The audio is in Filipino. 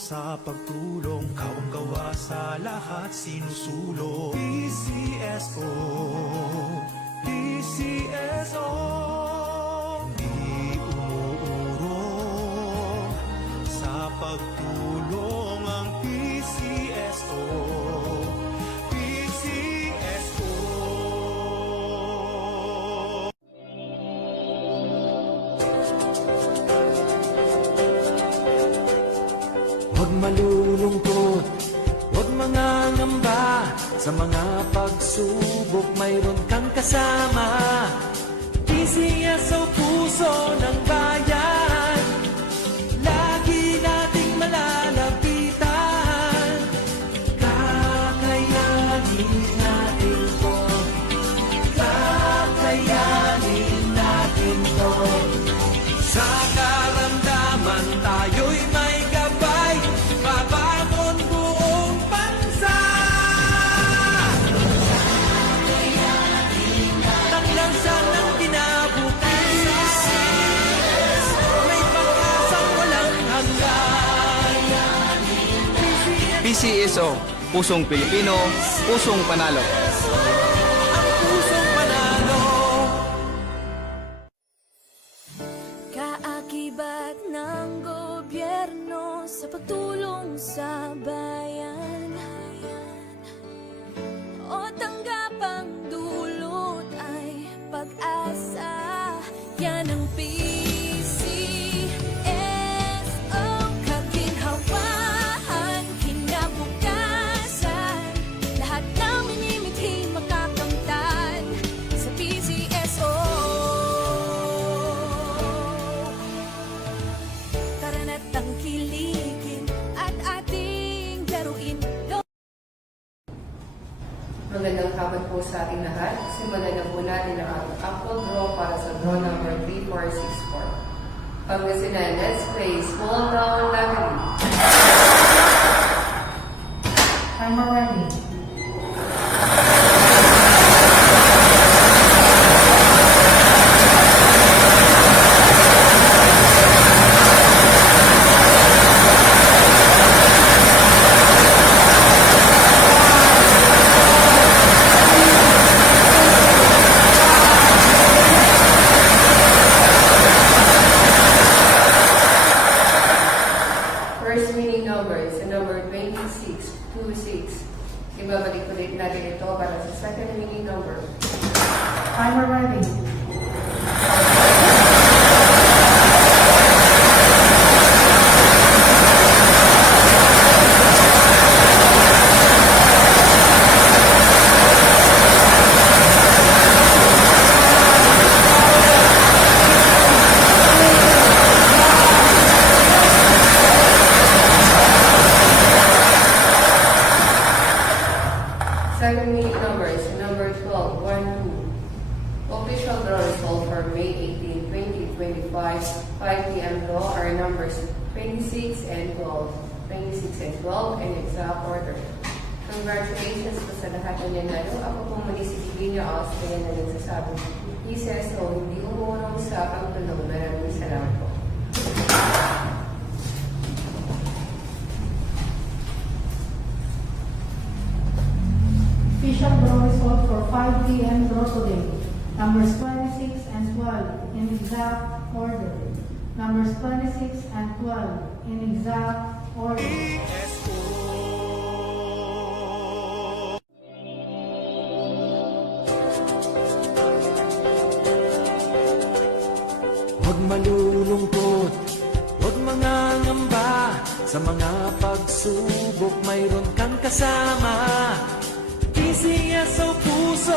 sa pagtulong, kawang-gawa sa lahat sinusulong. PCSO, PCSO, di umuurong sa pagtulong ang PCSO. PCSO. Huwag malulungkot, huwag mangangamba, sa mga pagsubok mayroon kang kasama. PCSO, puso ng bayan, lagi nating malalapitan. Kakayanin natin to, kakayanin natin to. Sa karamdaman tayo'y may gabay, babangon buong bansa. Tanglansan ng kinabukasan, may pag-asang walang hanggan. PCSO, pusong Pilipino, pusong panalo. Ang pusong panalo. Kaakibat ng gobyerno sa pagtulong sa bayan, o tanggapang dulot ay pag-asa. Yan ang PCSO, kaginhawahan, kinabukasan. Lahat ng minimithi makakamtan sa PCSO. Tara na't tangkilikin at ating laruin. Magandang hapon po sa ating lahat. Simulan na po natin ang ating apple draw para sa draw number 3464. Pangasinan, let's play small town lottery. Timer ready. First winning number is the number 2626. Ibabalik ulit natin ito para sa second winning number. Timer ready. Second winning number is number 1212. Official draw result for May 18, 2025, 5 p.m. draw are numbers 26 and 12. 26 and 12 in exact order. Congratulations po sa lahat ng nanalo. Ako po muli si Divina Austria na nagsasabi, PCSO, hindi umurong sa pagtulong. Maraming salamat po. Official draw result for 5 p.m. draw today. Numbers 26 and 12 in exact order. Numbers 26 and 12 in exact order. Huwag malulungkot, huwag mangangamba, sa mga pagsubok mayroon kang kasama. PCSO, puso